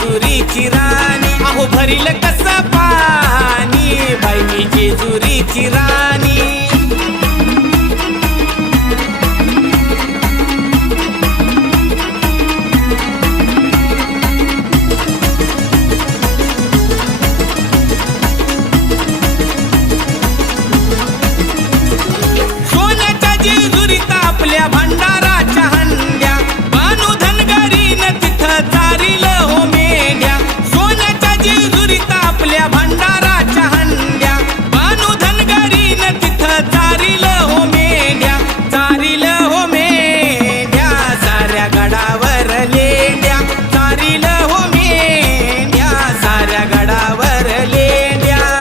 जेजुरीची राणी अहो भरील कसा पाणी? बाई मी जेजुरीची राणी